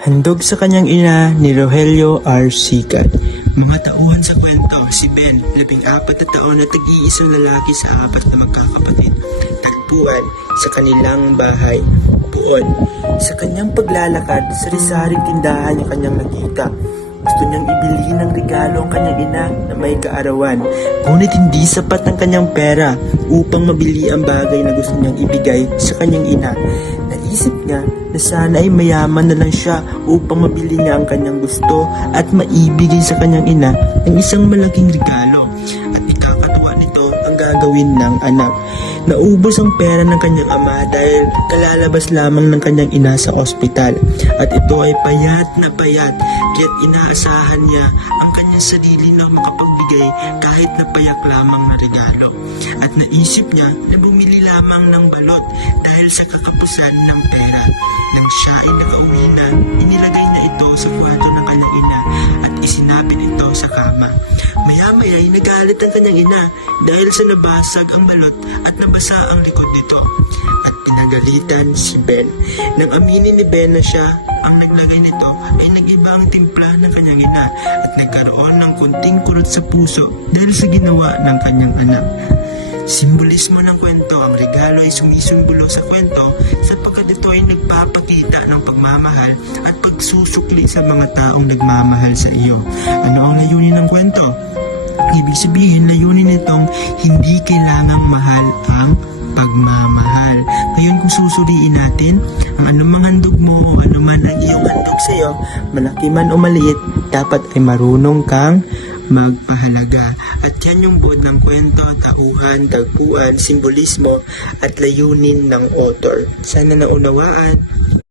Handog sa kanyang ina ni Rogelio R. Sikat. Mga tauhan sa kwento, si Ben, labing apat na taon at tag-iisang lalaki sa apat na magkakapatid. Tagpuan sa kanilang bahay. Doon, sa kanyang paglalakad, sari-saring tindahan yung kanyang nakita. Gusto niyang ibili ng regalo ang kanyang ina na may kaarawan. Ngunit hindi sapat ang kanyang pera upang mabili ang bagay na gusto niyang ibigay sa kanyang ina. Naisip niya na sana ay mayaman na lang siya upang mabili niya ang kanyang gusto at maibigay sa kanyang ina ang isang malaking regalo. At ikakatuwa nito ang gagawin ng anak. Naubos ang pera ng kanyang ama dahil kalalabas lamang ng kanyang ina sa ospital. At ito ay payat na payat, kaya't inaasahan niya ang kanyang sarili na makapagbigay kahit na payak lamang na regalo. At naisip niya na bumili lamang ng balot dahil sa kakapusan ng pera. Nang siya ay nakauwi na, inilagay na ito sa kwarto ng kanyang ina at isinapin ito sa kama. Maya-maya ay nagalit ang kanyang ina dahil sa nabasag ang balot at nabasa ang likod nito. At pinagalitan si Ben. Nang aminin ni Ben na siya ang naglagay nito ay nagiba ang timpla ng kanyang ina at nagkaroon ng kunting kurot sa puso dahil sa ginawa ng kanyang anak. Simbolismo ng kwento, ang regalo ay sumisimbolo sa kwento sapagkat ito ay nagpapakita ng pagmamahal at pagsusukli sa mga taong nagmamahal sa iyo. Ano ang layunin ng kwento? Ibig sabihin, layunin nitong hindi kailangang mahal ang pagmamahal. Ngayon kung susuriin natin, ang anumang handog mo o anuman ang iyong handog sa iyo, malaki man o maliit, dapat ay marunong kang magpahalaga. At yan yung buod ng kwento, tahuhan, tagpuan, simbolismo, at layunin ng author. Sana naunawaan